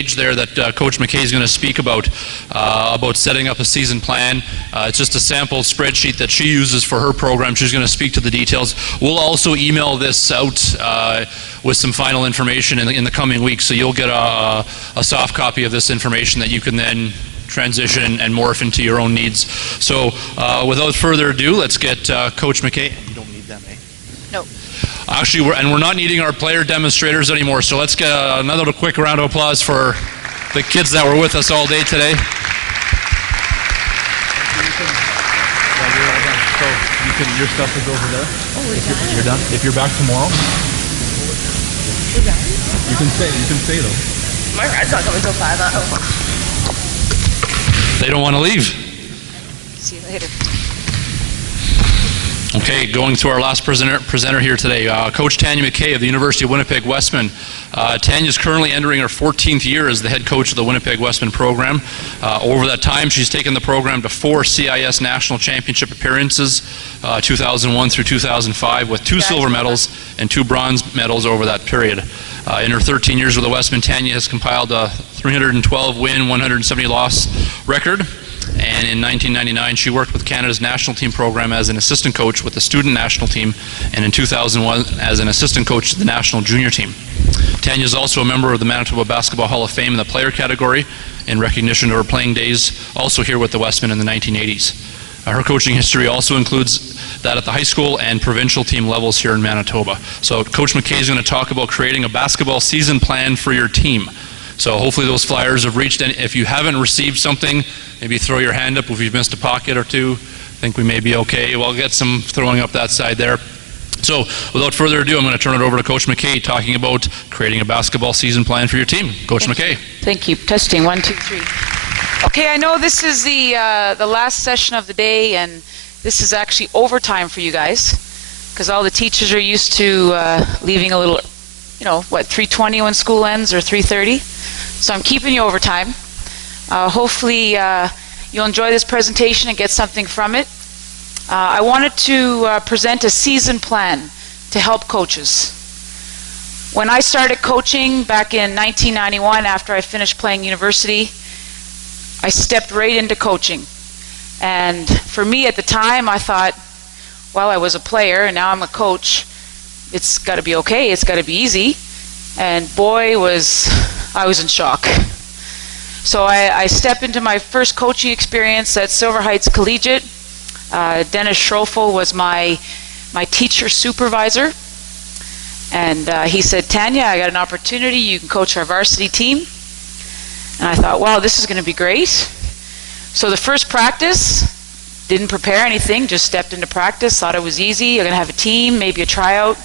page there that Coach McKay is going to speak about setting up a season plan. It's just a sample spreadsheet that she uses for her program. She's going to speak to the details. We'll also email this out with some final information in the coming weeks, so you'll get a soft copy of this information that you can then transition and morph into your own needs. So without further ado, let's get Coach McKay. You don't need them, eh? No. Actually, we're not needing our player demonstrators anymore, so let's get another quick round of applause for the kids that were with us all day today. Your stuff is over there. Oh, You're done. If you're back tomorrow, we're done? you can stay though. My ride's not coming till 5. They don't want to leave. See you later. Okay, going to our last presenter here today, Coach Tanya McKay of the University of Winnipeg Westman. Tanya is currently entering her 14th year as the head coach of the Winnipeg Westman program. Over that time, she's taken the program to 4 CIS National Championship appearances, 2001 through 2005, with 2 silver medals and 2 bronze medals over that period. In her 13 years with the Westman, Tanya has compiled a 312 win, 170 loss record. And in 1999, she worked with Canada's national team program as an assistant coach with the student national team, and in 2001 as an assistant coach to the national junior team. Tanya is also a member of the Manitoba Basketball Hall of Fame in the player category in recognition of her playing days, also here with the Westmen in the 1980s. Her coaching history also includes that at the high school and provincial team levels here in Manitoba. So Coach McKay is going to talk about creating a basketball season plan for your team. So hopefully those flyers have reached, and if you haven't received something, maybe throw your hand up if you've missed a pocket or two. I think we may be okay. We'll get some throwing up that side there. So without further ado, I'm going to turn it over to Coach McKay talking about creating a basketball season plan for your team. Coach McKay. Thank you. Testing, 1, 2, 3. Okay, I know this is the last session of the day, and this is actually overtime for you guys, because all the teachers are used to leaving a little, 3:20 when school ends, or 3:30. So I'm keeping you overtime. Hopefully you'll enjoy this presentation and get something from it. I wanted to present a season plan to help coaches. When I started coaching back in 1991, after I finished playing university, I stepped right into coaching. And for me at the time, I thought, well, I was a player and now I'm a coach. It's got to be okay. It's got to be easy. And boy, I was in shock. So I stepped into my first coaching experience at Silver Heights Collegiate. Dennis Schroeffel was my teacher supervisor. And he said, Tanya, I got an opportunity. You can coach our varsity team. And I thought, wow, this is going to be great. So the first practice, didn't prepare anything, just stepped into practice, thought it was easy. I'm going to have a team, maybe a tryout.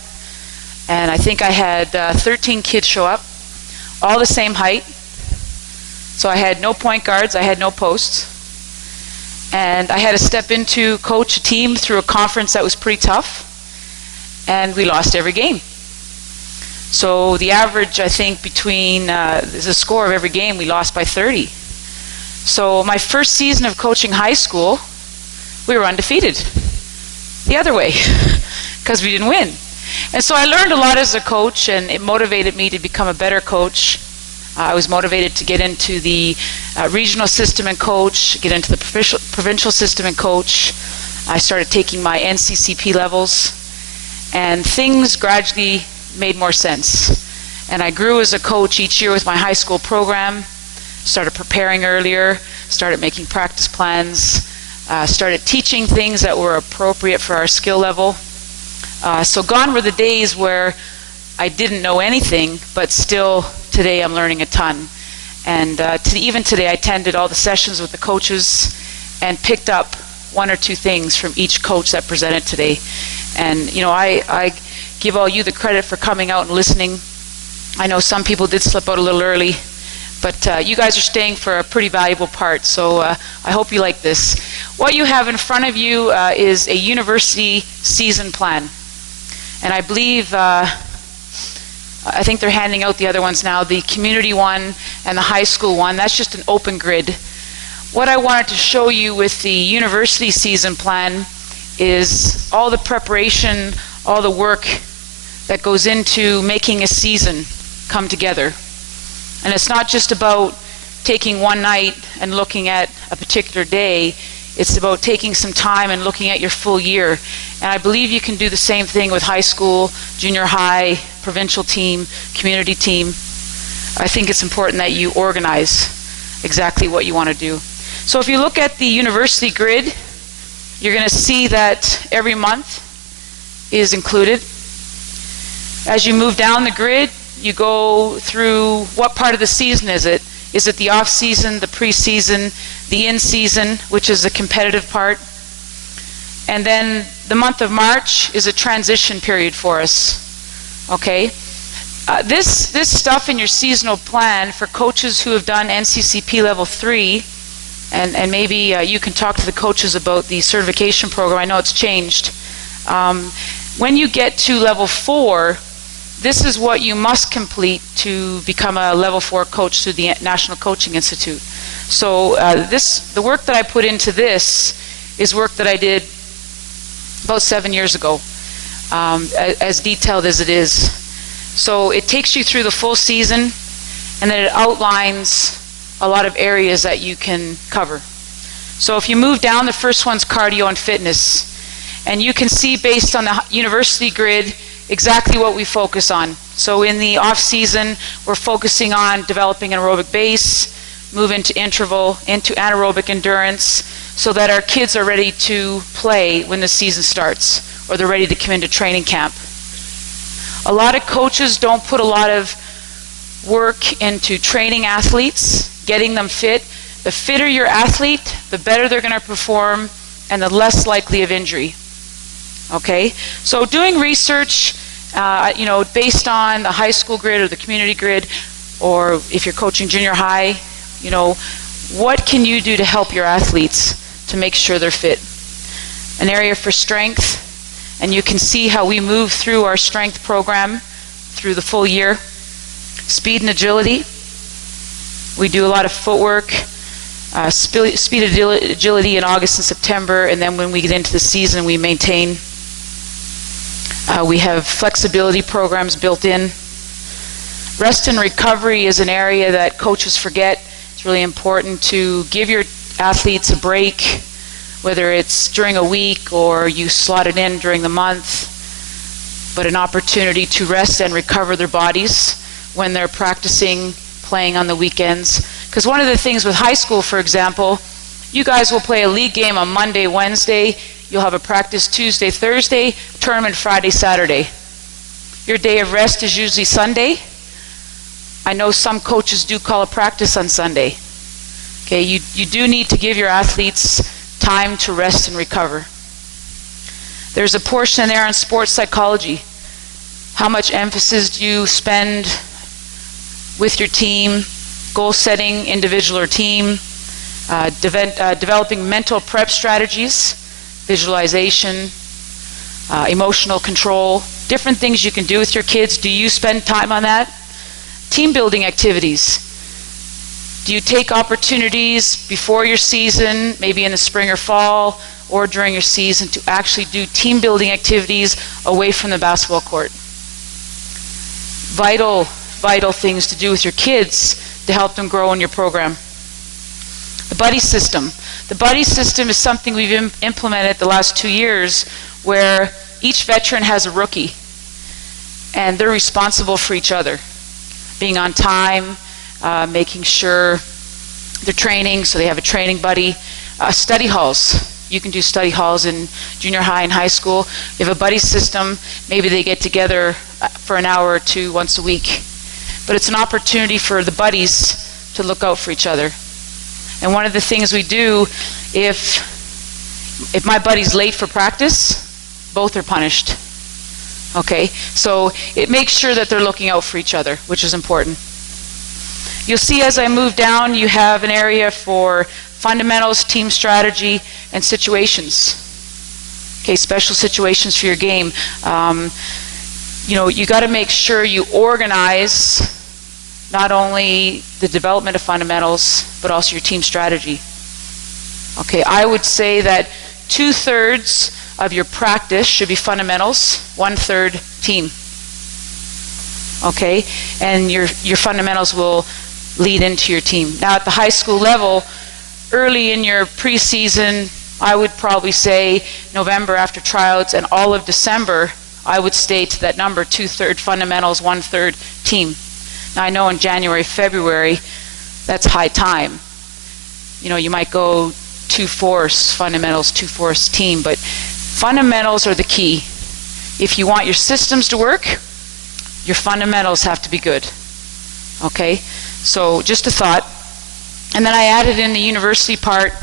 And I think I had 13 kids show up, all the same height. So I had no point guards, I had no posts. And I had to step into coach a team through a conference that was pretty tough. And we lost every game. So the average, I think, between the score of every game, we lost by 30. So my first season of coaching high school, we were undefeated. The other way, because we didn't win. And so I learned a lot as a coach, and it motivated me to become a better coach. I was motivated to get into the regional system and coach, get into the provincial system and coach. I started taking my NCCP levels, and things gradually made more sense. And I grew as a coach each year with my high school program, started preparing earlier, started making practice plans, started teaching things that were appropriate for our skill level. So gone were the days where I didn't know anything, but still today I'm learning a ton. And even today I attended all the sessions with the coaches and picked up 1 or 2 things from each coach that presented today. And I give all you the credit for coming out and listening. I know some people did slip out a little early, but you guys are staying for a pretty valuable part, so I hope you like this. What you have in front of you is a university season plan. And I believe, I think they're handing out the other ones now, the community one and the high school one. That's just an open grid. What I wanted to show you with the university season plan is all the preparation, all the work that goes into making a season come together. And it's not just about taking one night and looking at a particular day. It's about taking some time and looking at your full year. And I believe you can do the same thing with high school, junior high, provincial team, community team. I think it's important that you organize exactly what you want to do. So if you look at the university grid, you're going to see that every month is included. As you move down the grid, you go through what part of the season is it? Is it the off-season, the preseason, the in-season, which is the competitive part? And then the month of March is a transition period for us. Okay? This stuff in your seasonal plan for coaches who have done NCCP Level 3, and maybe you can talk to the coaches about the certification program. I know it's changed. When you get to Level 4, this is what you must complete to become a Level 4 coach through the National Coaching Institute. So the work that I put into this is work that I did about 7 years ago, as detailed as it is. So it takes you through the full season, and then it outlines a lot of areas that you can cover. So if you move down, the first one's cardio and fitness. And you can see based on the university grid exactly what we focus on. So in the off season, we're focusing on developing an aerobic base, move into interval, into anaerobic endurance, so that our kids are ready to play when the season starts, or they're ready to come into training camp. A lot of coaches don't put a lot of work into training athletes, getting them fit. The fitter your athlete, the better they're going to perform, and the less likely of injury. Okay, so doing research, based on the high school grid or the community grid, or if you're coaching junior high, what can you do to help your athletes to make sure they're fit? An area for strength, and you can see how we move through our strength program through the full year. Speed and agility, we do a lot of footwork, speed and agility in August and September, and then when we get into the season, we maintain. We have flexibility programs built in. Rest and recovery is an area that coaches forget. It's really important to give your athletes a break, whether it's during a week or you slot it in during the month, but an opportunity to rest and recover their bodies when they're practicing, playing on the weekends. Because one of the things with high school, for example, you guys will play a league game on Monday, Wednesday, you'll have a practice Tuesday, Thursday, tournament Friday, Saturday. Your day of rest is usually Sunday. I know some coaches do call a practice on Sunday. Okay, you do need to give your athletes time to rest and recover. There's a portion in there on sports psychology. How much emphasis do you spend with your team, goal setting, individual or team, developing mental prep strategies, visualization, emotional control, different things you can do with your kids. Do you spend time on that? Team building activities. Do you take opportunities before your season, maybe in the spring or fall, or during your season, to actually do team building activities away from the basketball court? Vital things to do with your kids to help them grow in your program. The buddy system. The buddy system is something we've implemented the last 2 years, where each veteran has a rookie, and they're responsible for each other. Being on time, making sure they're training, so they have a training buddy. Study halls. You can do study halls in junior high and high school. You have a buddy system. Maybe they get together for an hour or two once a week. But it's an opportunity for the buddies to look out for each other. And one of the things we do, if my buddy's late for practice, both are punished. Okay, so it makes sure that they're looking out for each other, which is important. You'll see as I move down, you have an area for fundamentals, team strategy, and situations. Okay, special situations for your game. You got to make sure you organize not only the development of fundamentals, but also your team strategy. Okay, I would say that 2/3 of your practice should be fundamentals, 1/3 team. Okay, and your fundamentals will lead into your team. Now at the high school level, early in your preseason, I would probably say November after tryouts and all of December, I would stay to that number, 2/3 fundamentals, 1/3 team. Now I know in January, February, that's high time. You know, you might go 2/4 fundamentals, 2/4 team, but fundamentals are the key. If you want your systems to work, your fundamentals have to be good. Okay? So just a thought. And then I added in the university part,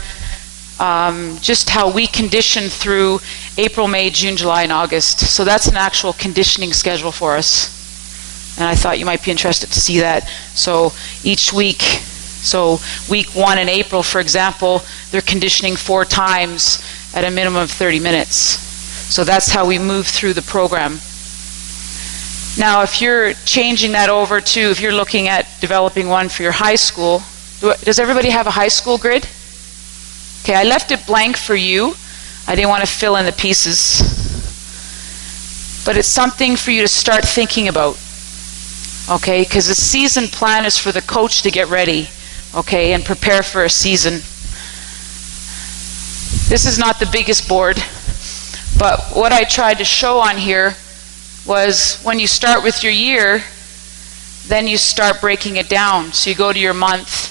just how we condition through April, May, June, July, and August. So that's an actual conditioning schedule for us. And I thought you might be interested to see that. So each week, so week 1 in April, for example, they're conditioning 4 times at a minimum of 30 minutes. So that's how we move through the program. Now, if you're changing that over to, if you're looking at developing one for your high school, does everybody have a high school grid? Okay, I left it blank for you. I didn't want to fill in the pieces. But it's something for you to start thinking about. Okay, because the season plan is for the coach to get ready, okay, and prepare for a season. This is not the biggest board, but what I tried to show on here was when you start with your year, then you start breaking it down. So you go to your month,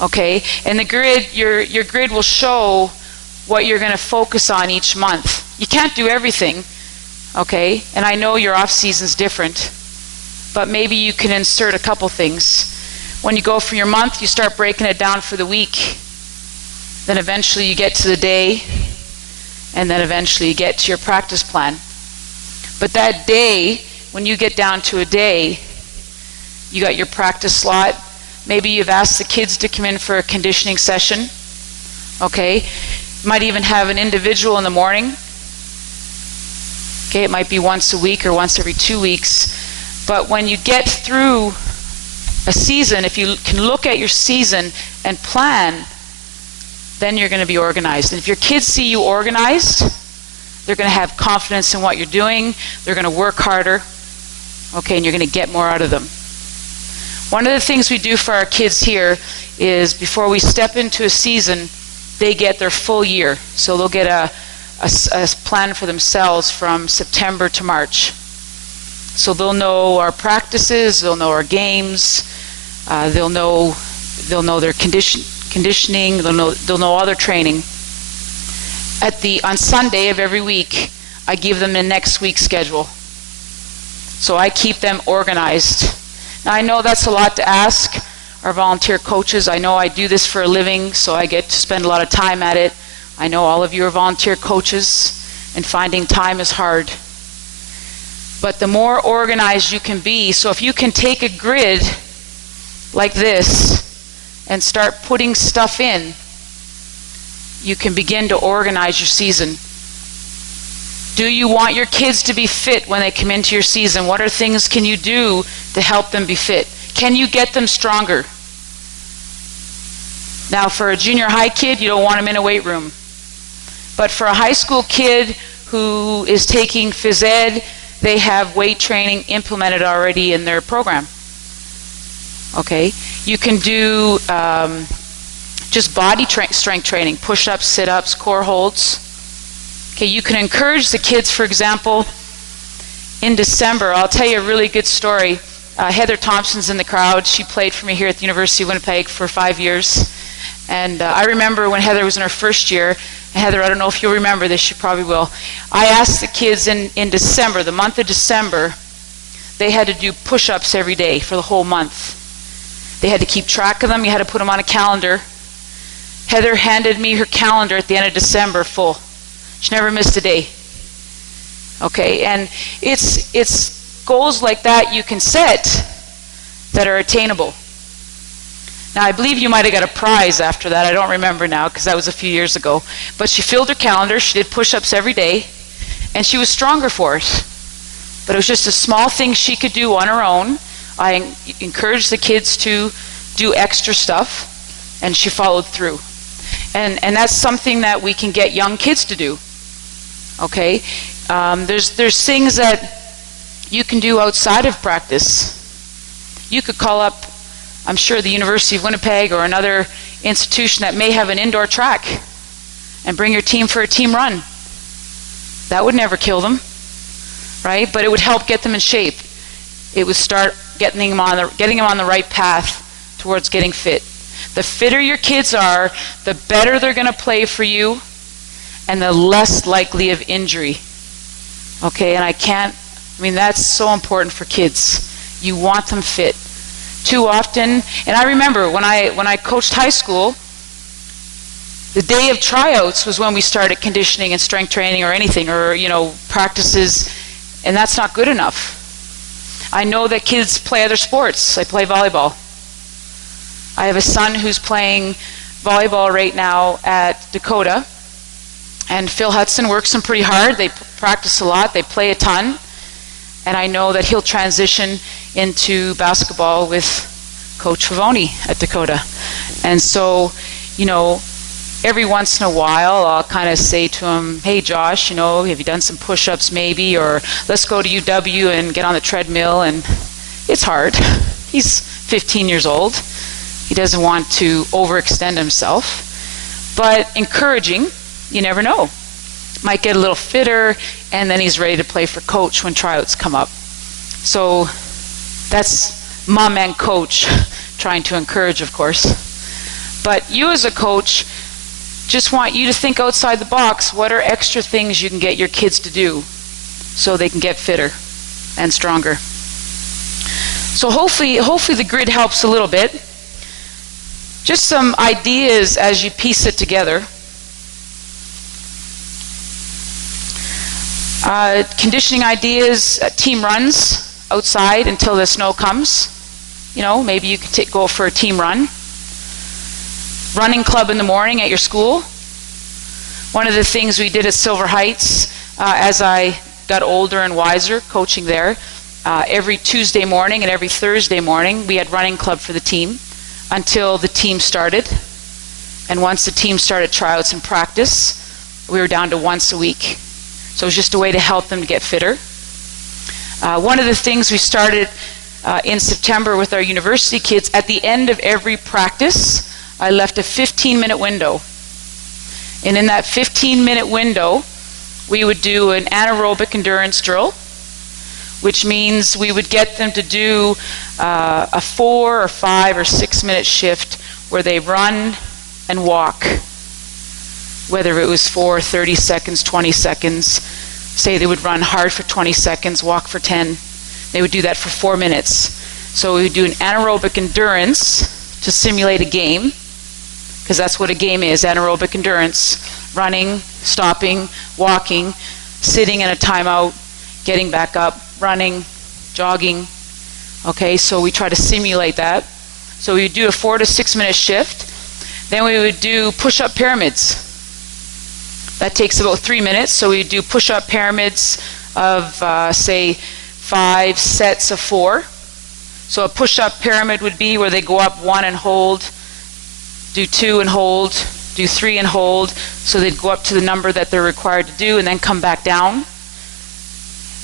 okay, and the grid, your grid will show what you're going to focus on each month. You can't do everything, okay, and I know your off season's different, but maybe you can insert a couple things. When you go for your month, you start breaking it down for the week. Then eventually you get to the day, and then eventually you get to your practice plan. But that day, when you get down to a day, you got your practice slot. Maybe you've asked the kids to come in for a conditioning session. Okay? You might even have an individual in the morning. Okay, it might be once a week or once every 2 weeks. But when you get through a season, if you can look at your season and plan, then you're going to be organized. And if your kids see you organized, they're going to have confidence in what you're doing. They're going to work harder. Okay, and you're going to get more out of them. One of the things we do for our kids here is before we step into a season, they get their full year. So they'll get a plan for themselves from September to March. So they'll know our practices, they'll know our games, they'll know their conditioning, they'll know all their training. On Sunday of every week, I give them the next week's schedule. So I keep them organized. Now I know that's a lot to ask our volunteer coaches. I know I do this for a living, so I get to spend a lot of time at it. I know all of you are volunteer coaches, and finding time is hard. But the more organized you can be, so if you can take a grid like this and start putting stuff in, you can begin to organize your season. Do you want your kids to be fit when they come into your season? What are things can you do to help them be fit? Can you get them stronger? Now for a junior high kid, you don't want them in a weight room. But for a high school kid who is taking phys ed, they have weight training implemented already in their program. Okay, you can do just body strength training, push-ups, sit-ups, core holds. Okay, you can encourage the kids, for example, in December. I'll tell you a really good story. Heather Thompson's in the crowd. She played for me here at the University of Winnipeg for 5 years. And I remember when Heather was in her first year, and Heather, I don't know if you'll remember this, you probably will. I asked the kids in December, the month of December, they had to do push-ups every day for the whole month. They had to keep track of them. You had to put them on a calendar. Heather handed me her calendar at the end of December full. She never missed a day. Okay, and it's goals like that you can set that are attainable. Now, I believe you might have got a prize after that. I don't remember now because that was a few years ago. But she filled her calendar. She did push-ups every day, and she was stronger for it. But it was just a small thing she could do on her own. I encouraged the kids to do extra stuff, and she followed through. And that's something that we can get young kids to do. Okay? There's things that you can do outside of practice. You could call up I'm sure the University of Winnipeg or another institution that may have an indoor track, and bring your team for a team run. That would never kill them, right? But it would help get them in shape. It would start getting them on the right path towards getting fit. The fitter your kids are, the better they're going to play for you, and the less likely of injury. Okay, and that's so important for kids. You want them fit. Too often, and I remember when I coached high school, the day of tryouts was when we started conditioning and strength training or anything, or practices, and that's not good enough. I know that kids play other sports. I play volleyball. I have a son who's playing volleyball right now at Dakota, and Phil Hudson works them pretty hard. They practice a lot. They play a ton, and I know that he'll transition into basketball with Coach Favoni at Dakota. And so, every once in a while, I'll kind of say to him, hey, Josh, have you done some push-ups maybe? Or let's go to UW and get on the treadmill. And it's hard. He's 15 years old. He doesn't want to overextend himself. But encouraging, you never know. Might get a little fitter, and then he's ready to play for coach when tryouts come up. So that's mom and coach trying to encourage, of course. But you as a coach, just want you to think outside the box. What are extra things you can get your kids to do so they can get fitter and stronger? So hopefully the grid helps a little bit. Just some ideas as you piece it together. Conditioning ideas, team runs outside until the snow comes. Maybe you could go for a team run. Running club in the morning at your school. One of the things we did at Silver Heights as I got older and wiser coaching there, every Tuesday morning and every Thursday morning we had running club for the team until the team started. And once the team started tryouts and practice, we were down to once a week. So it was just a way to help them to get fitter. One of the things we started in September with our university kids, at the end of every practice, I left a 15-minute window. And in that 15-minute window, we would do an anaerobic endurance drill, which means we would get them to do a 4 or 5 or 6-minute shift where they run and walk, whether it was for 30 seconds, 20 seconds. Say they would run hard for 20 seconds, walk for 10. They would do that for 4 minutes. So we would do an anaerobic endurance to simulate a game, because that's what a game is, anaerobic endurance. Running, stopping, walking, sitting in a timeout, getting back up, running, jogging. Okay, so we try to simulate that. So we would do a 4 to 6 minute shift. Then we would do push-up pyramids. That takes about 3 minutes. So we would do push-up pyramids of, say, 5 sets of 4. So a push-up pyramid would be where they go up 1 and hold, do 2 and hold, do 3 and hold. So they'd go up to the number that they're required to do and then come back down.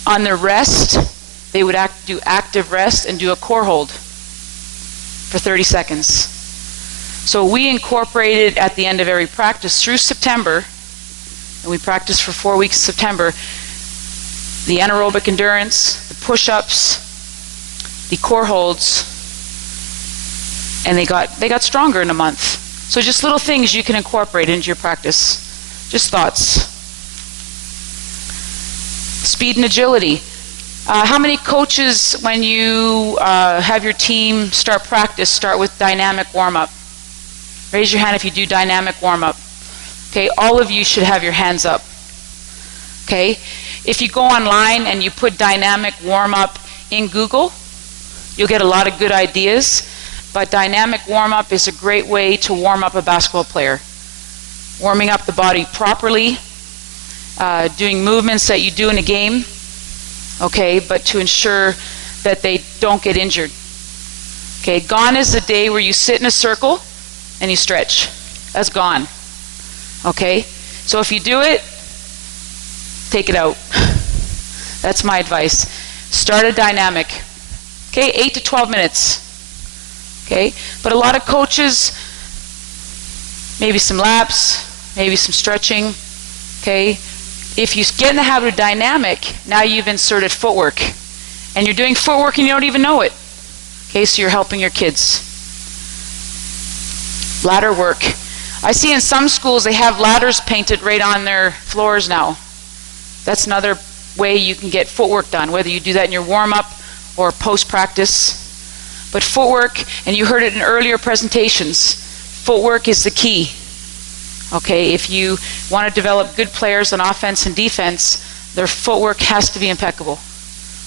On their rest, they would do active rest and do a core hold for 30 seconds. So we incorporated at the end of every practice through September, and we practiced for 4 weeks in September, the anaerobic endurance, the push-ups, the core holds, and they got stronger in a month. So just little things you can incorporate into your practice. Just thoughts. Speed and agility. How many coaches, when you have your team start practice, start with dynamic warm-up? Raise your hand if you do dynamic warm-up. Okay, all of you should have your hands up. Okay, if you go online and you put dynamic warm-up in Google, you'll get a lot of good ideas. But dynamic warm-up is a great way to warm up a basketball player. Warming up the body properly, doing movements that you do in a game, okay, but to ensure that they don't get injured. Okay, gone is the day where you sit in a circle and you stretch. That's gone. Okay, so if you do it, take it out. That's my advice. Start a dynamic. Okay, 8 to 12 minutes. Okay? But a lot of coaches, maybe some laps, maybe some stretching. Okay? If you get in the habit of dynamic, now you've inserted footwork. And you're doing footwork and you don't even know it. Okay, so you're helping your kids. Ladder work. I see in some schools they have ladders painted right on their floors now. That's another way you can get footwork done, whether you do that in your warm-up or post-practice. But footwork, and you heard it in earlier presentations, footwork is the key. Okay, if you want to develop good players on offense and defense, their footwork has to be impeccable.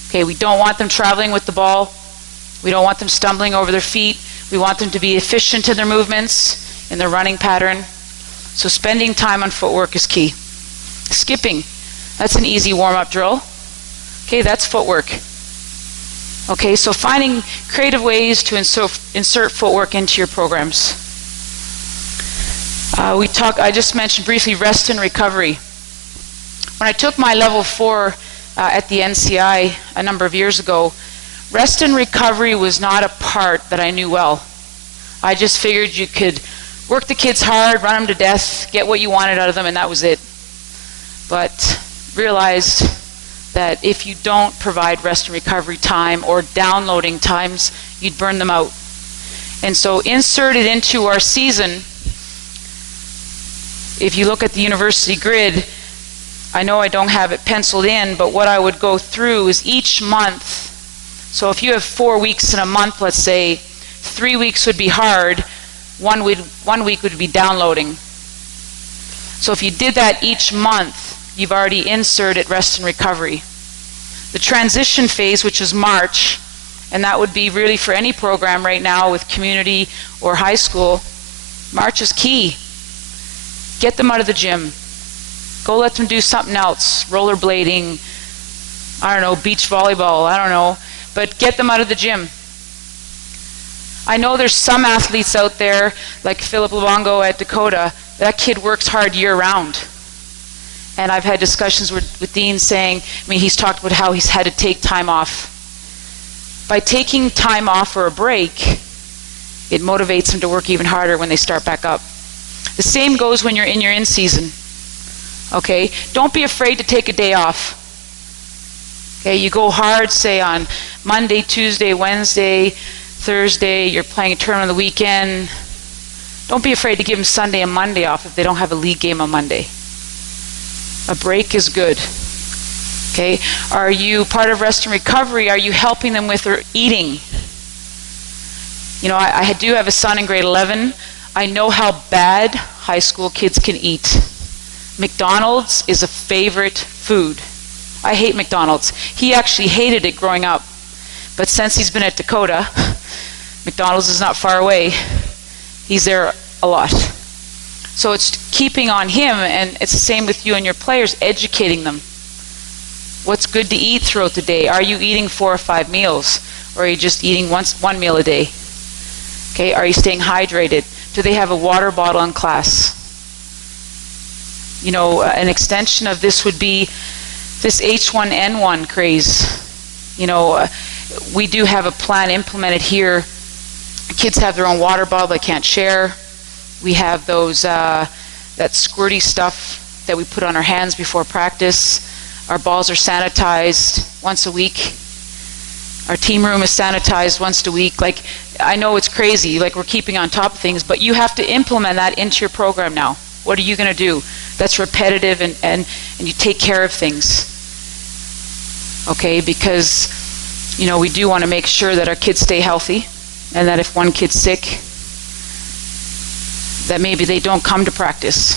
Okay, we don't want them traveling with the ball. We don't want them stumbling over their feet. We want them to be efficient in their movements, in their running pattern. So spending time on footwork is key. Skipping, that's an easy warm-up drill. Okay, that's footwork. Okay, so finding creative ways to insert footwork into your programs. I just mentioned briefly rest and recovery. When I took my level 4 at the NCI a number of years ago, rest and recovery was not a part that I knew well. I just figured you could work the kids hard, run them to death, get what you wanted out of them, and that was it. But realized that if you don't provide rest and recovery time or downloading times, you'd burn them out. And so inserted into our season, if you look at the university grid, I know I don't have it penciled in, but what I would go through is each month. So if you have 4 weeks in a month, let's say, 3 weeks would be hard, 1 week would be downloading. So if you did that each month, you've already inserted rest and recovery. The transition phase, which is March, and that would be really for any program right now with community or high school, March is key. Get them out of the gym. Go let them do something else, rollerblading, I don't know, beach volleyball, I don't know, but get them out of the gym. I know there's some athletes out there, like Philip Luongo at Dakota, that kid works hard year-round. And I've had discussions with Dean saying, he's talked about how he's had to take time off. By taking time off or a break, it motivates them to work even harder when they start back up. The same goes when you're in your in-season. Okay? Don't be afraid to take a day off. Okay? You go hard, say on Monday, Tuesday, Wednesday, Thursday, you're playing a tournament on the weekend. Don't be afraid to give them Sunday and Monday off if they don't have a league game on Monday. A break is good. Okay? Are you part of rest and recovery? Are you helping them with their eating? I do have a son in grade 11. I know how bad high school kids can eat. McDonald's is a favorite food. I hate McDonald's. He actually hated it growing up. But since he's been at Dakota, McDonald's is not far away. He's there a lot. So it's keeping on him, and it's the same with you and your players, educating them. What's good to eat throughout the day? Are you eating 4 or 5 meals? Or are you just eating one meal a day? Okay, are you staying hydrated? Do they have a water bottle in class? An extension of this would be this H1N1 craze. We do have a plan implemented here. Kids have their own water bottle they can't share. We have those that squirty stuff that we put on our hands before practice. Our balls are sanitized once a week. Our team room is sanitized once a week. I know it's crazy, we're keeping on top of things, but you have to implement that into your program now. What are you going to do? That's repetitive and you take care of things. Okay, because, we do want to make sure that our kids stay healthy, and that if one kid's sick, that maybe they don't come to practice.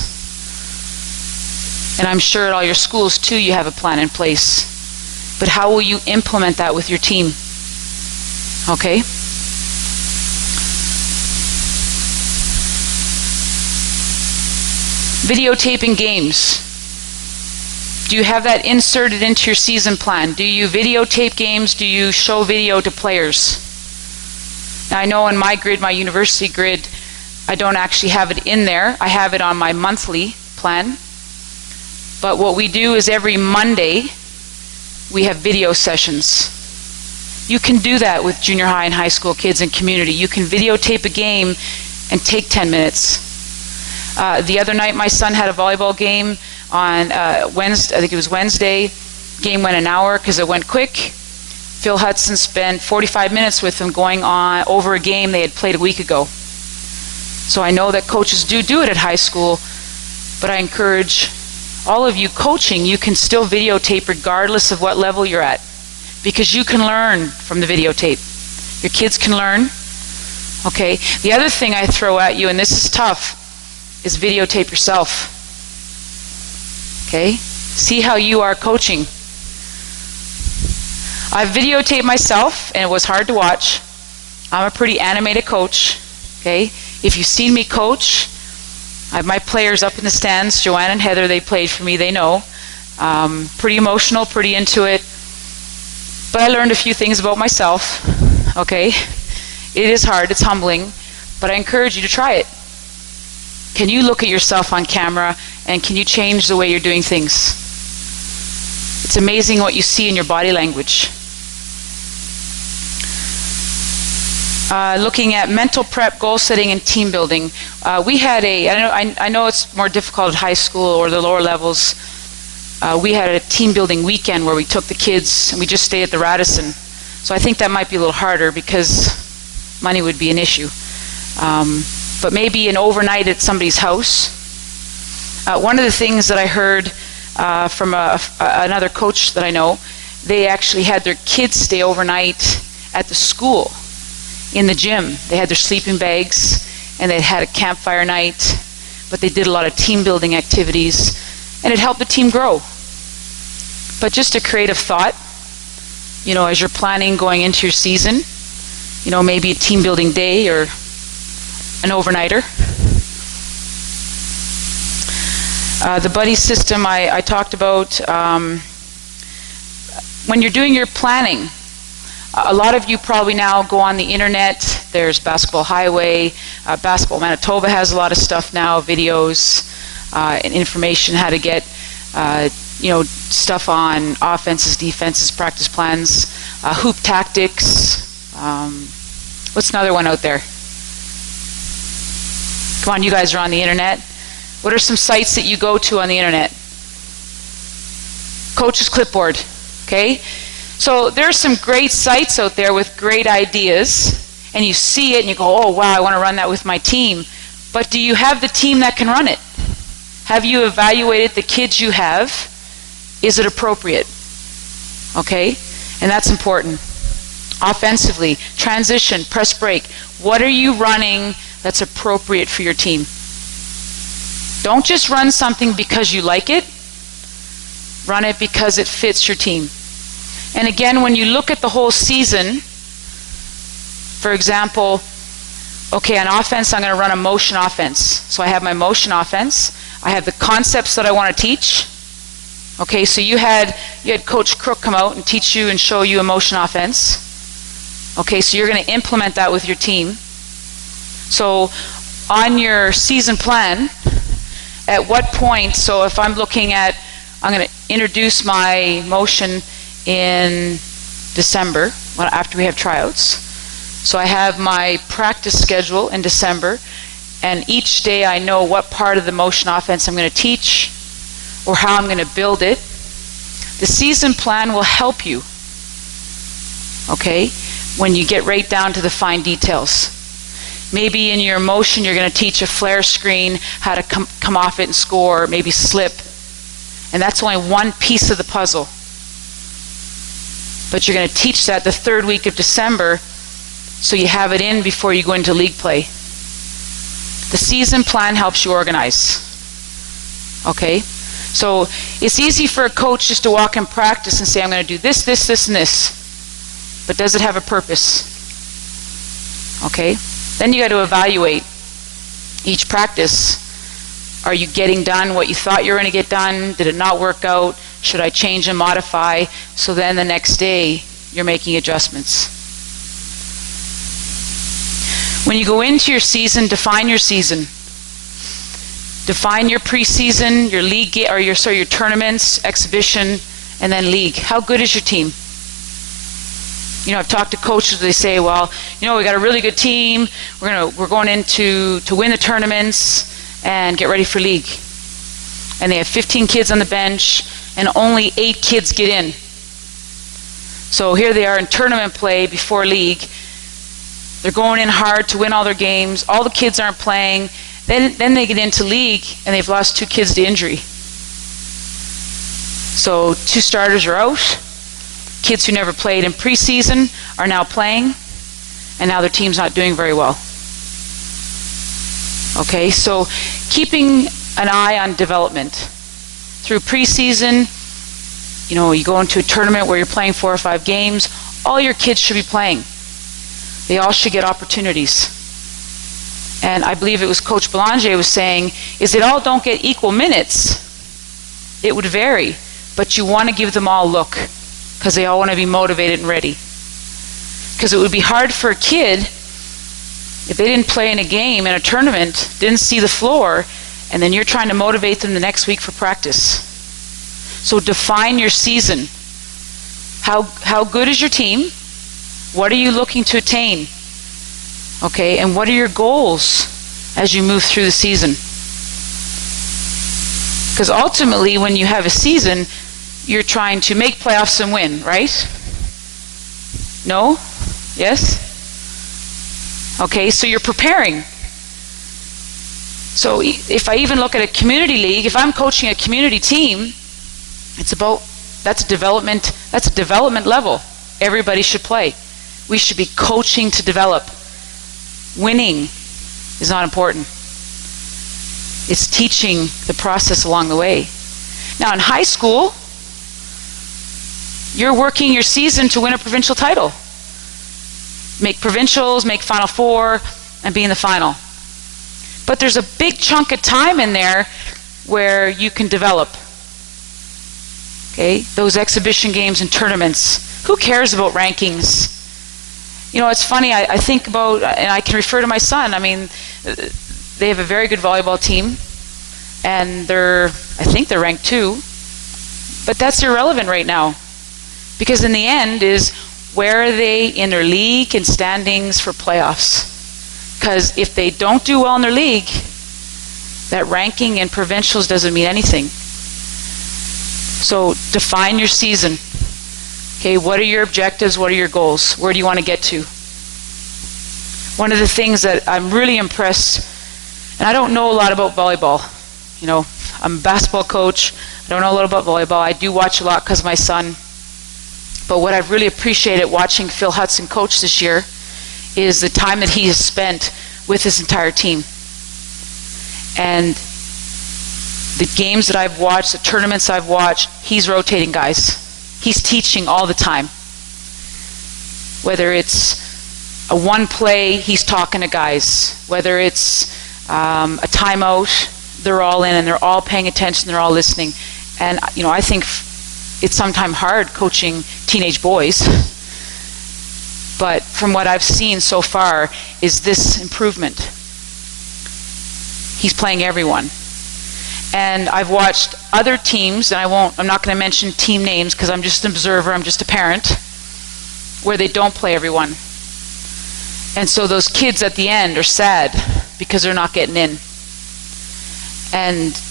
And I'm sure at all your schools too you have a plan in place. But how will you implement that with your team? Okay? Videotaping games. Do you have that inserted into your season plan? Do you videotape games? Do you show video to players? Now I know in my grid, my university grid, I don't actually have it in there. I have it on my monthly plan. But what we do is every Monday, we have video sessions. You can do that with junior high and high school kids and community. You can videotape a game and take 10 minutes. The other night, my son had a volleyball game on Wednesday. I think it was Wednesday. Game went an hour because it went quick. Phil Hudson spent 45 minutes with him going on over a game they had played a week ago. So I know that coaches do it at high school, but I encourage all of you coaching, you can still videotape regardless of what level you're at, because you can learn from the videotape. Your kids can learn. Okay. The other thing I throw at you, and this is tough, is videotape yourself. Okay? See how you are coaching. I videotaped myself, and it was hard to watch. I'm a pretty animated coach. Okay? If you've seen me coach, I have my players up in the stands. Joanne and Heather, they played for me, they know. Pretty emotional, pretty into it. But I learned a few things about myself. Okay? It is hard, it's humbling, but I encourage you to try it. Can you look at yourself on camera, and can you change the way you're doing things? It's amazing what you see in your body language. Looking at mental prep, goal setting, and team building. We had I know it's more difficult at high school or the lower levels. We had a team building weekend where we took the kids and we just stayed at the Radisson. So I think that might be a little harder because money would be an issue. But maybe an overnight at somebody's house. One of the things that I heard from another coach that I know, they actually had their kids stay overnight at the school in the gym. They had their sleeping bags and they had a campfire night, but they did a lot of team building activities and it helped the team grow. But just a creative thought, you know, as you're planning going into your season, you know, maybe a team building day or an overnighter. The buddy system I talked about. When you're doing your planning, a lot of you probably now go on the internet. There's Basketball Highway. Basketball Manitoba has a lot of stuff now, videos and information how to get you know, stuff on offenses, defenses, practice plans, hoop tactics. What's another one out there? Come on, you guys are on the internet. What are some sites that you go to on the internet? Coach's Clipboard, okay? So there are some great sites out there with great ideas, and you see it and you go, oh wow, I want to run that with my team. But do you have the team that can run it? Have you evaluated the kids you have? Is it appropriate? Okay? And that's important. Offensively, transition, press break. What are you running that's appropriate for your team? Don't just run something because you like it. Run it because it fits your team. And again, when you look at the whole season, for example, okay, on offense, I'm going to run a motion offense. So I have my motion offense. I have the concepts that I want to teach. Okay, so you had Coach Crook come out and teach you and show you a motion offense. Okay, so you're going to implement that with your team. So on your season plan, at what point, so if I'm looking at, I'm going to introduce my motion in December, after we have tryouts. So I have my practice schedule in December, and each day I know what part of the motion offense I'm going to teach or how I'm going to build it. The season plan will help you, okay, when you get right down to the fine details. Maybe in your motion you're going to teach a flare screen, how to come off it and score, maybe slip. And that's only one piece of the puzzle. But you're going to teach that the third week of December so you have it in before you go into league play. The season plan helps you organize. Okay? So it's easy for a coach just to walk in practice and say, I'm going to do this, this, this, and this. But does it have a purpose? Okay? Then you got to evaluate each practice. Are you getting done what you thought you were going to get done? Did it not work out? Should I change and modify? So then the next day, you're making adjustments. When you go into your season, define your season. Define your preseason, your league, or your tournaments, exhibition, and then league. How good is your team? I've talked to coaches, they say, well, we got a really good team. We're going in to win the tournaments and get ready for league. And they have 15 kids on the bench and only 8 kids get in. So here they are in tournament play before league. They're going in hard to win all their games. All the kids aren't playing. Then they get into league and they've lost 2 kids to injury. So 2 starters are out. Kids who never played in preseason are now playing, and now their team's not doing very well. Okay, so keeping an eye on development. Through preseason, you go into a tournament where you're playing 4 or 5 games, all your kids should be playing. They all should get opportunities. And I believe it was Coach Belanger was saying, is they all don't get equal minutes. It would vary, but you want to give them all a look, because they all want to be motivated and ready. Because it would be hard for a kid if they didn't play in a game, in a tournament, didn't see the floor, and then you're trying to motivate them the next week for practice. So define your season. How good is your team? What are you looking to attain? Okay, and what are your goals as you move through the season? Because ultimately, when you have a season, you're trying to make playoffs and win, right? No? Yes? Okay, so you're preparing. So if I even look at a community league, if I'm coaching a community team, that's a development level. Everybody should play. We should be coaching to develop. Winning is not important. It's teaching the process along the way. Now in high school, you're working your season to win a provincial title. Make provincials, make Final Four, and be in the final. But there's a big chunk of time in there where you can develop. Okay, those exhibition games and tournaments. Who cares about rankings? It's funny, I think about, and I can refer to my son, they have a very good volleyball team, and I think they're ranked 2, but that's irrelevant right now. Because in the end is, where are they in their league and standings for playoffs? Because if they don't do well in their league, that ranking in provincials doesn't mean anything. So define your season. Okay, what are your objectives? What are your goals? Where do you want to get to? One of the things that I'm really impressed, and I don't know a lot about volleyball. I'm a basketball coach. I don't know a lot about volleyball. I do watch a lot because of my son. But what I've really appreciated watching Phil Hudson coach this year is the time that he has spent with his entire team. And the games that I've watched, the tournaments I've watched, he's rotating guys. He's teaching all the time. Whether it's a one play, he's talking to guys. Whether it's a timeout, they're all in and they're all paying attention, they're all listening. And I think it's sometimes hard coaching teenage boys. But from what I've seen so far is this improvement. He's playing everyone. And I've watched other teams, and I'm not going to mention team names because I'm just an observer, I'm just a parent, where they don't play everyone. And so those kids at the end are sad because they're not getting in. And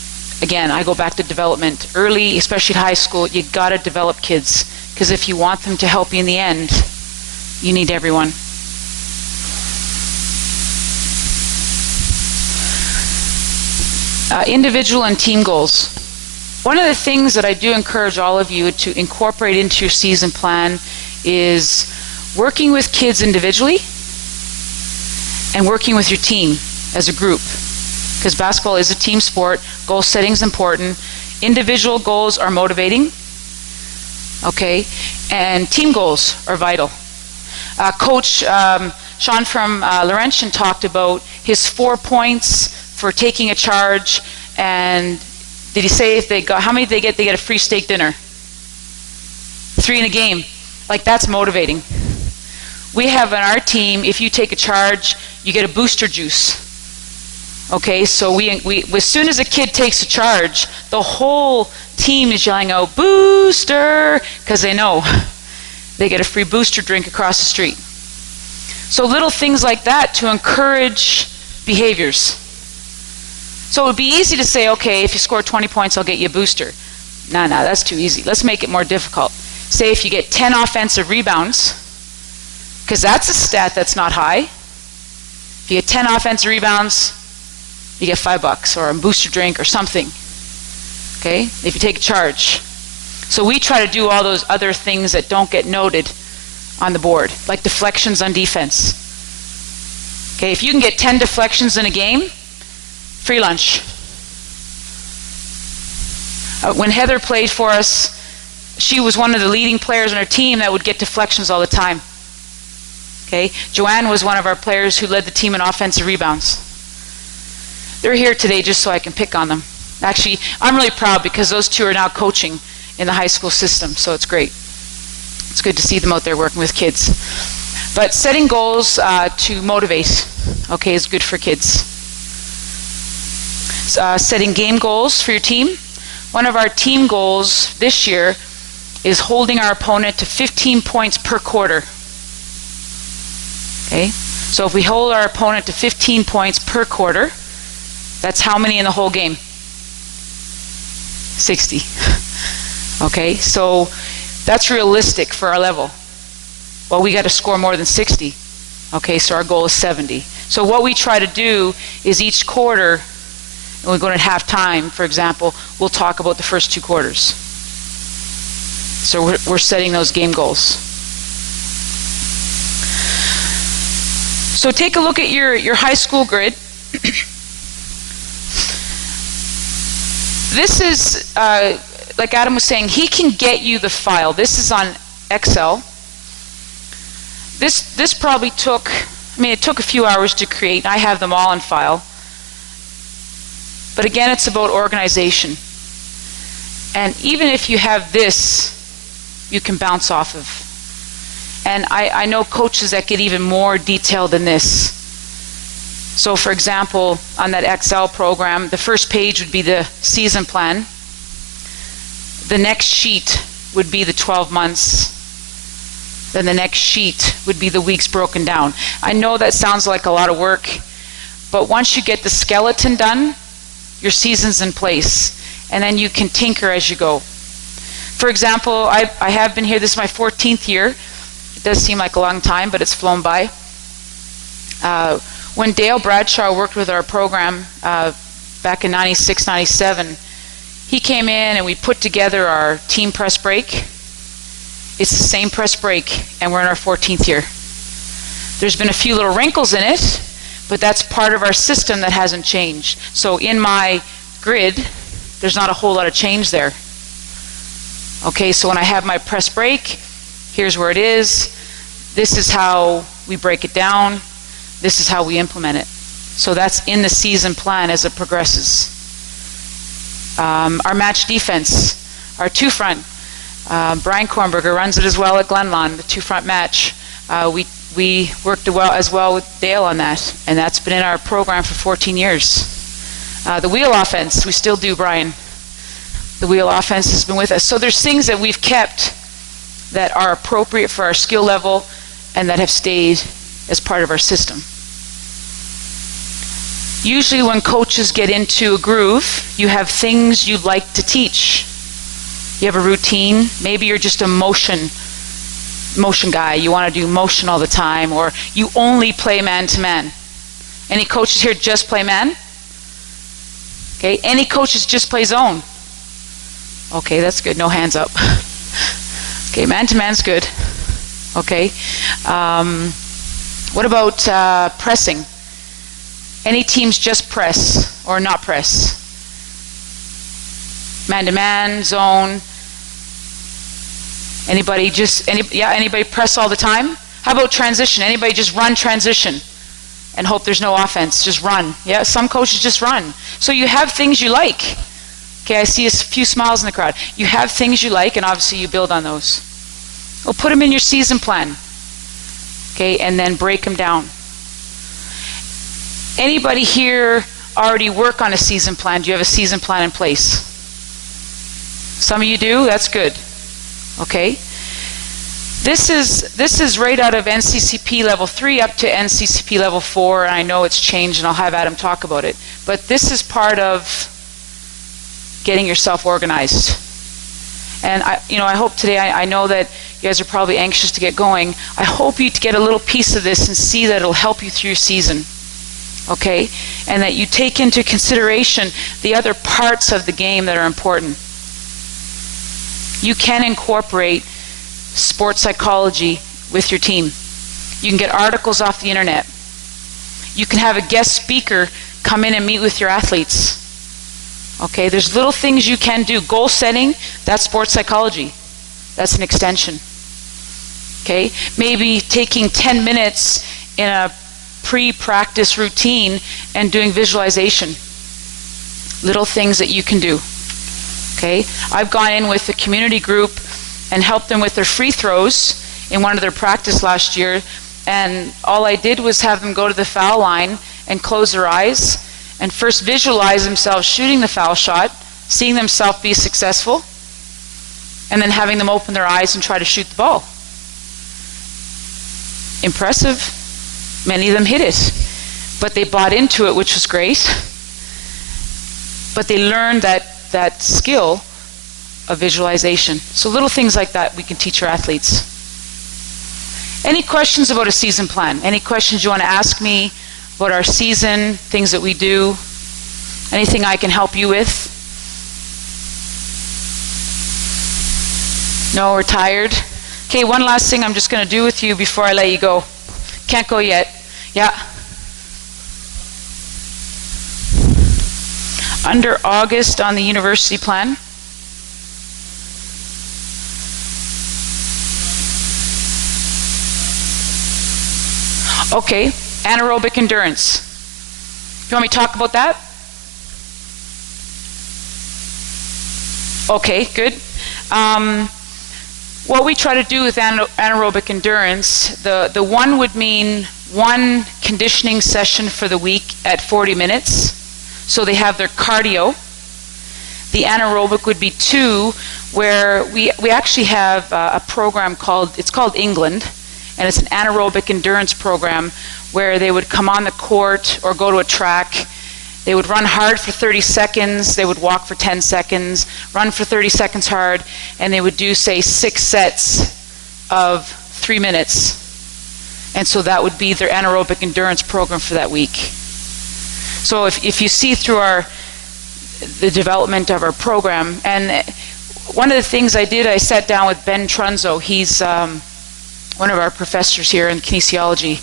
again, I go back to development. Early, especially high school, you got to develop kids, because if you want them to help you in the end, you need everyone. Individual and team goals. One of the things that I do encourage all of you to incorporate into your season plan is working with kids individually and working with your team as a group. Because basketball is a team sport, goal setting is important. Individual goals are motivating, okay, and team goals are vital. Coach Sean from Laurentian talked about his 4 points for taking a charge, and did he say how many did they get? They get a free steak dinner. 3 in a game. Like, that's motivating. We have on our team, if you take a charge, you get a booster juice. Okay, so we as soon as a kid takes a charge, the whole team is yelling out, "Booster!" because they know They get a free booster drink across the street. So little things like that to encourage behaviors. So it would be easy to say, okay, if you score 20 points, I'll get you a booster. No, that's too easy. Let's make it more difficult. Say if you get 10 offensive rebounds, because that's a stat that's not high. If you get 10 offensive rebounds, you get $5 or a booster drink or something. Okay? If you take a charge. So we try to do all those other things that don't get noted on the board, like deflections on defense. Okay, if you can get 10 deflections in a game, free lunch. When Heather played for us, she was one of the leading players on our team that would get deflections all the time. Okay, Joanne was one of our players who led the team in offensive rebounds. They're here today just so I can pick on them. Actually, I'm really proud because those two are now coaching in the high school system, so it's great. It's good to see them out there working with kids. But setting goals to motivate, okay, is good for kids. Setting game goals for your team. One of our team goals this year is holding our opponent to 15 points per quarter. Okay, so if we hold our opponent to 15 points per quarter, that's how many in the whole game? 60. Okay, so that's realistic for our level. Well, we got to score more than 60. Okay, so our goal is 70. So what we try to do is each quarter, and we're going at halftime, for example, we'll talk about the first 2 quarters. So we're setting those game goals. So take a look at your high school grid. This is, like Adam was saying, he can get you the file. This is on Excel. This probably took, it took a few hours to create. I have them all in file. But again, it's about organization. And even if you have this, you can bounce off of. And I know coaches that get even more detailed than this. So for example, on that Excel program, the first page would be the season plan. The next sheet would be the 12 months. Then the next sheet would be the weeks broken down. I know that sounds like a lot of work, but once you get the skeleton done, your season's in place. And then you can tinker as you go. For example, I have been here, this is my 14th year. It does seem like a long time, but it's flown by. When Dale Bradshaw worked with our program back in 96, 97, he came in and we put together our team press break. It's the same press break, and we're in our 14th year. There's been a few little wrinkles in it, but that's part of our system that hasn't changed. So in my grid, there's not a whole lot of change there. Okay, so when I have my press break, here's where it is. This is how we break it down. This is how we implement it. So that's in the season plan as it progresses. Our match defense, our two-front, Brian Kornberger runs it as well at Glenlawn, the two-front match. We worked as well with Dale on that, and that's been in our program for 14 years. The wheel offense, we still do, Brian. The wheel offense has been with us. So there's things that we've kept that are appropriate for our skill level and that have stayed as part of our system. Usually when coaches get into a groove, you have things you like to teach. You have a routine. Maybe you're just a motion guy. You want to do motion all the time, or you only play man-to-man. Any coaches here just play man? Okay, any coaches just play zone? Okay, that's good. No hands up. Okay, man-to-man's good. Okay. What about pressing? Any teams just press or not press? Man-to-man, zone. Anybody press all the time? How about transition? Anybody just run transition and hope there's no offense? Just run. Yeah, some coaches just run. So you have things you like. Okay, I see a few smiles in the crowd. You have things you like, and obviously you build on those. Well, put them in your season plan. Okay, and then break them down. Anybody here already work on a season plan? Do you have a season plan in place? Some of you do? That's good. Okay. This is right out of NCCP level 3 up to NCCP level 4, and I know it's changed, and I'll have Adam talk about it. But this is part of getting yourself organized. And I hope today, I know that you guys are probably anxious to get going. I hope you to get a little piece of this and see that it'll help you through your season. Okay? And that you take into consideration the other parts of the game that are important. You can incorporate sports psychology with your team. You can get articles off the internet. You can have a guest speaker come in and meet with your athletes. Okay, there's little things you can do. Goal setting, that's sports psychology. That's an extension. Okay, maybe taking 10 minutes in a pre-practice routine and doing visualization. Little things that you can do. Okay, I've gone in with a community group and helped them with their free throws in one of their practice last year, and all I did was have them go to the foul line and close their eyes and first visualize themselves shooting the foul shot, seeing themselves be successful, and then having them open their eyes and try to shoot the ball. Impressive. Many of them hit it, but they bought into it, which was great. But they learned that skill of visualization. So little things like that we can teach our athletes. Any questions about a season plan? Any questions you want to ask me about our season, things that we do? Anything I can help you with? No, we're tired? Okay, one last thing I'm just going to do with you before I let you go. Can't go yet. Yeah. Under August on the university plan. Okay, anaerobic endurance. You want me to talk about that? Okay, good. What we try to do with anaerobic endurance, the one would mean one conditioning session for the week at 40 minutes. So they have their cardio. The anaerobic would be 2, where we actually have a program it's called England, and it's an anaerobic endurance program where they would come on the court or go to a track. They would run hard for 30 seconds, they would walk for 10 seconds, run for 30 seconds hard, and they would do, say, 6 sets of 3 minutes. And so that would be their anaerobic endurance program for that week. So if you see through the development of our program, and one of the things I did, I sat down with Ben Trunzo. He's one of our professors here in kinesiology,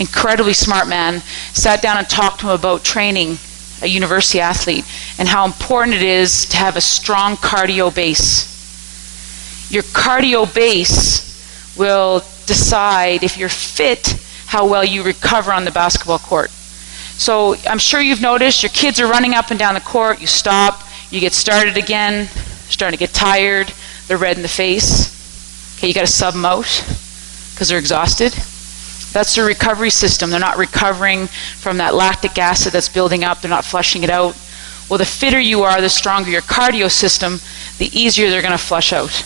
incredibly smart man. Sat down and talked to him about training a university athlete and how important it is to have a strong cardio base. Your cardio base will decide, if you're fit, how well you recover on the basketball court. So I'm sure you've noticed your kids are running up and down the court, you stop, you get started again, starting to get tired, they're red in the face. Okay, you got to sub them out because they're exhausted. That's their recovery system. They're not recovering from that lactic acid that's building up, they're not flushing it out. Well, the fitter you are, the stronger your cardio system, the easier they're going to flush out.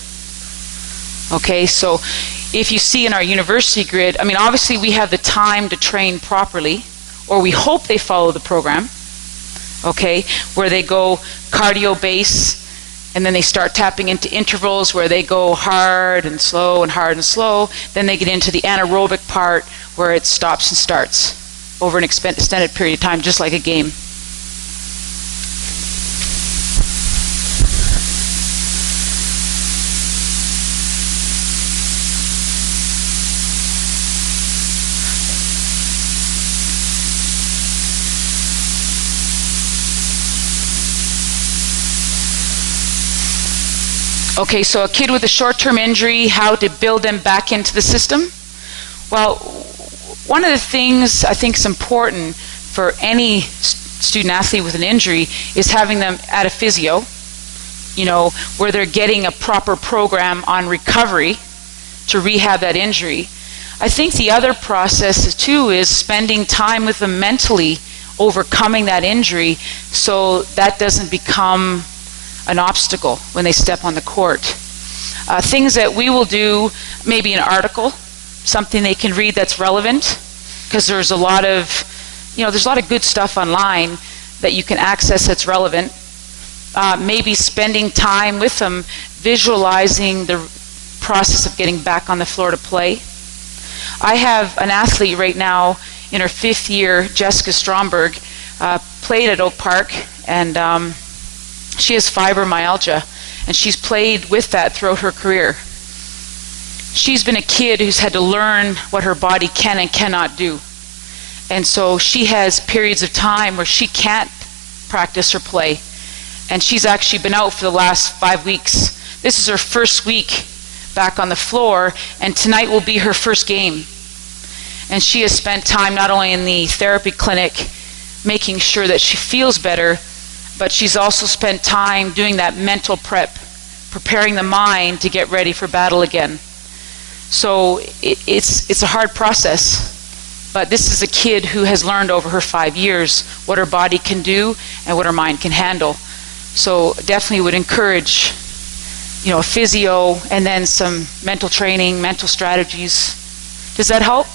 Okay, so if you see in our university grid, I mean, obviously we have the time to train properly, or we hope they follow the program, okay, where they go cardio base, and then they start tapping into intervals where they go hard and slow and hard and slow. Then they get into the anaerobic part where it stops and starts over an extended period of time, just like a game. Okay, so a kid with a short-term injury, how to build them back into the system? Well, one of the things I think is important for any student athlete with an injury is having them at a physio, where they're getting a proper program on recovery to rehab that injury. I think the other process too is spending time with them mentally, overcoming that injury, so that doesn't become an obstacle when they step on the court. Things that we will do, maybe an article, something they can read that's relevant, because there's a lot of good stuff online that you can access that's relevant. Maybe spending time with them, visualizing the process of getting back on the floor to play. I have an athlete right now in her 5th year, Jessica Stromberg, played at Oak Park, and she has fibromyalgia, and she's played with that throughout her career. She's been a kid who's had to learn what her body can and cannot do. And so she has periods of time where she can't practice or play. And she's actually been out for the last 5 weeks. This is her first week back on the floor, and tonight will be her first game. And she has spent time not only in the therapy clinic making sure that she feels better, but she's also spent time doing that mental prep, preparing the mind to get ready for battle again. So it's a hard process. But this is a kid who has learned over her 5 years what her body can do and what her mind can handle. So definitely would encourage, a physio and then some mental training, mental strategies. Does that help?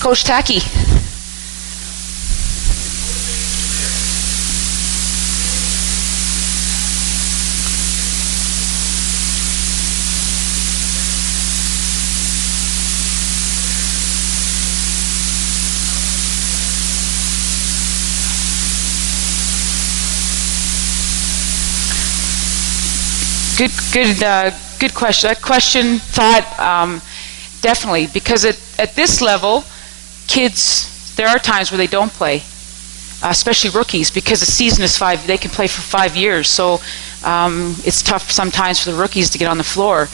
Coach Tacky. Good question. That question, thought, definitely, because at this level, kids, there are times where they don't play, especially rookies, because the season is they can play for 5 years. So it's tough sometimes for the rookies to get on the floor.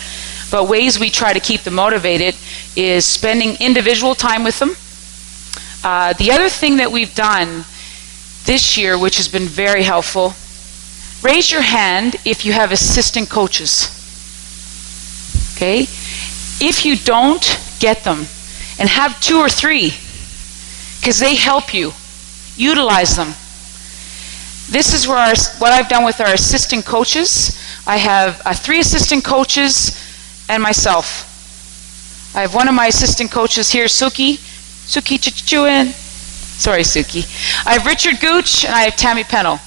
But ways we try to keep them motivated is spending individual time with them. The other thing that we've done this year, which has been very helpful, raise your hand if you have assistant coaches. Okay? If you don't, get them. And have 2 or 3, because they help you. Utilize them. This is where what I've done with our assistant coaches. I have 3 assistant coaches and myself. I have one of my assistant coaches here, Suki Chichuin. Sorry, Suki. I have Richard Gooch and I have Tammy Pennell.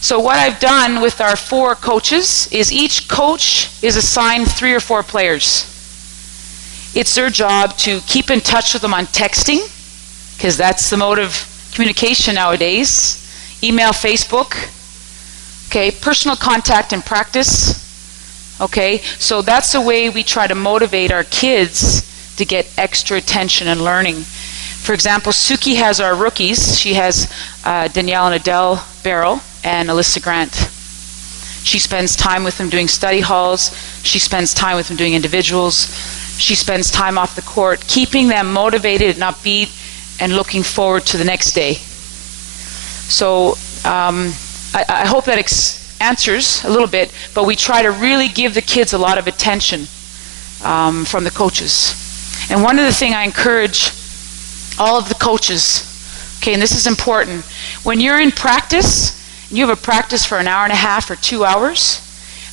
So what I've done with our 4 coaches is each coach is assigned 3 or 4 players. It's their job to keep in touch with them on texting, because that's the mode of communication nowadays. Email, Facebook. Okay, personal contact and practice. Okay, so that's the way we try to motivate our kids to get extra attention and learning. For example, Suki has our rookies. She has Danielle and Adele Barrow and Alyssa Grant. She spends time with them doing study halls. She spends time with them doing individuals. She spends time off the court, keeping them motivated and upbeat and looking forward to the next day. So I hope that answers a little bit, but we try to really give the kids a lot of attention from the coaches. And one of the things I encourage all of the coaches, okay, and this is important, when you're in practice, and you have a practice for an hour and a half or 2 hours,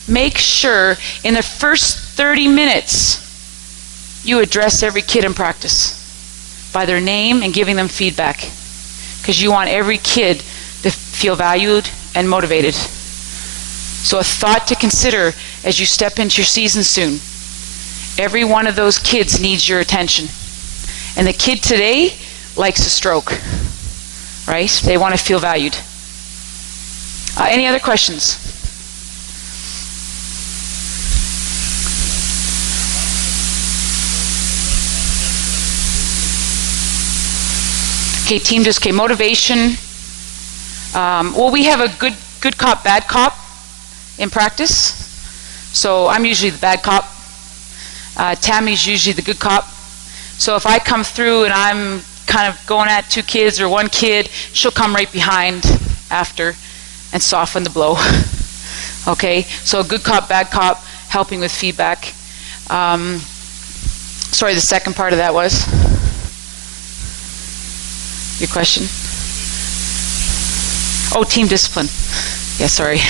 make sure in the first 30 minutes you address every kid in practice by their name and giving them feedback, because you want every kid to feel valued and motivated. So a thought to consider as you step into your season soon. Every one of those kids needs your attention. And the kid today likes a stroke, right? They want to feel valued. Any other questions? Okay, team just came. Motivation. Well, we have a good cop, bad cop in practice. So I'm usually the bad cop. Tammy's usually the good cop. So if I come through and I'm kind of going at 2 kids or 1 kid, she'll come right behind after and soften the blow. Okay, so a good cop, bad cop, helping with feedback. Sorry, the second part of that was? Your question? Oh, team discipline. Yeah, sorry.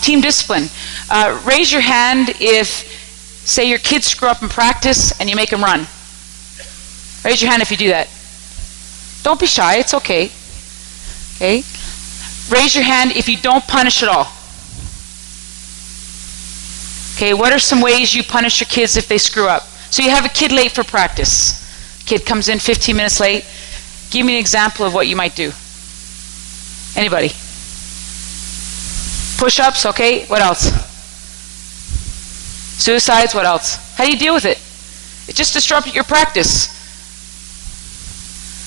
Team discipline. Raise your hand if, say, your kids screw up in practice and you make them run. Raise your hand if you do that. Don't be shy, it's okay. Okay? Raise your hand if you don't punish at all. Okay, what are some ways you punish your kids if they screw up? So you have a kid late for practice. Kid comes in 15 minutes late. Give me an example of what you might do. Anybody? Push-ups, okay. What else? Suicides, what else? How do you deal with it? It just disrupted your practice.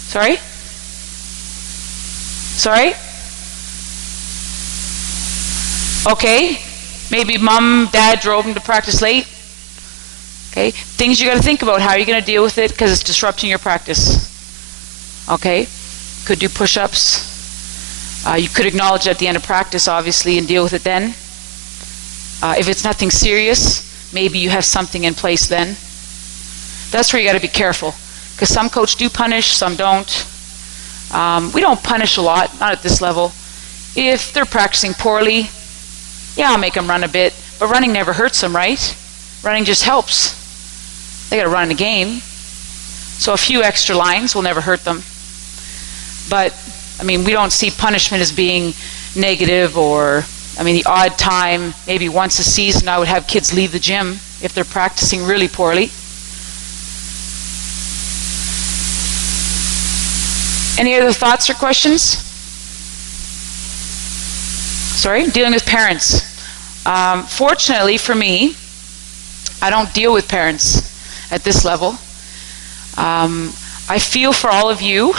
Sorry? Sorry? Okay. Maybe mom, dad drove them to practice late. Okay. Things you got to think about. How are you going to deal with it because it's disrupting your practice? Okay. Could do push-ups. You could acknowledge at the end of practice, obviously, and deal with it then. If it's nothing serious, maybe you have something in place then. That's where you got to be careful, because some coaches do punish, some don't. We don't punish a lot, not at this level. If they're practicing poorly, yeah, I'll make them run a bit, but running never hurts them, right? Running just helps. They got to run in the game. So a few extra lines will never hurt them. But, I mean, we don't see punishment as being negative or, I mean, the odd time, maybe once a season, I would have kids leave the gym if they're practicing really poorly. Any other thoughts or questions? Sorry, dealing with parents. Fortunately for me, I don't deal with parents at this level. I feel for all of you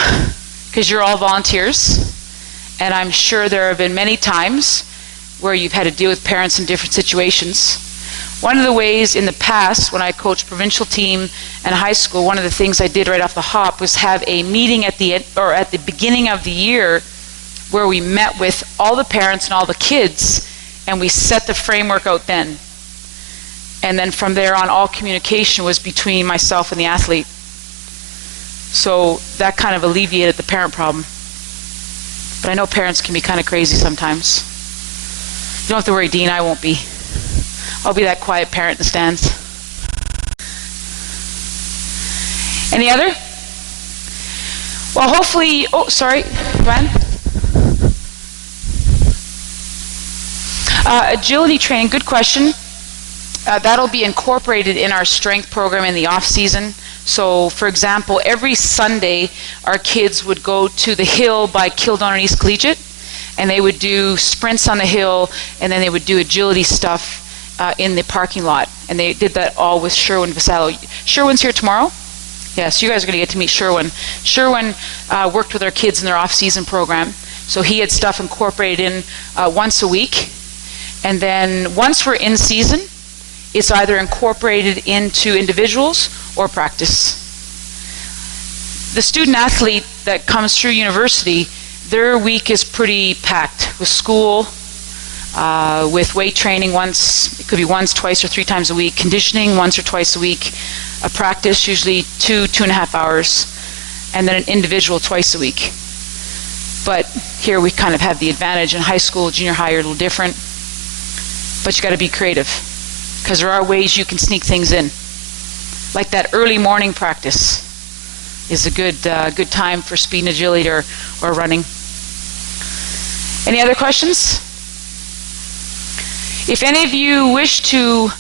because you're all volunteers, and I'm sure there have been many times where you've had to deal with parents in different situations. One of the ways in the past when I coached provincial team and high school, one of the things I did right off the hop was have a meeting at the beginning of the year where we met with all the parents and all the kids, and we set the framework out then. And then from there on, all communication was between myself and the athlete. So that kind of alleviated the parent problem. But I know parents can be kind of crazy sometimes. You don't have to worry, Dean, I won't be. I'll be that quiet parent in the stands. Any other? Well, hopefully, oh, sorry, Glenn. Agility training, good question. That'll be incorporated in our strength program in the off-season. So, for example, every Sunday, our kids would go to the hill by Kildonan East Collegiate, and they would do sprints on the hill, and then they would do agility stuff in the parking lot. And they did that all with Sherwin Vasallo. Sherwin's here tomorrow? Yes, you guys are going to get to meet Sherwin. Sherwin worked with our kids in their off-season program, so he had stuff incorporated in once a week. And then once we're in season, it's either incorporated into individuals or practice. The student athlete that comes through university, their week is pretty packed with school, with weight training once, it could be once, twice, or 3 times a week, conditioning once or twice a week, a practice usually 2.5 hours, and then an individual twice a week. But here we kind of have the advantage. In high school, junior high, you're a little different. But you got to be creative, because there are ways you can sneak things in. Like that early morning practice is a good time for speed and agility or running. Any other questions? If any of you wish to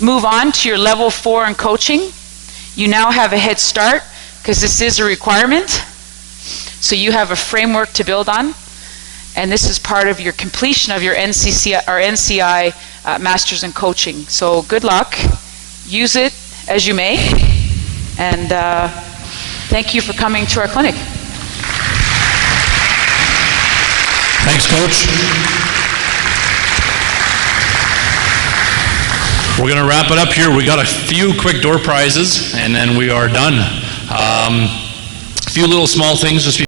move on to your level 4 in coaching, you now have a head start, because this is a requirement. So you have a framework to build on. And this is part of your completion of your NCI Masters in Coaching. So good luck. Use it as you may. And thank you for coming to our clinic. Thanks, Coach. We're going to wrap it up here. We got a few quick door prizes, and then we are done. A few little small things just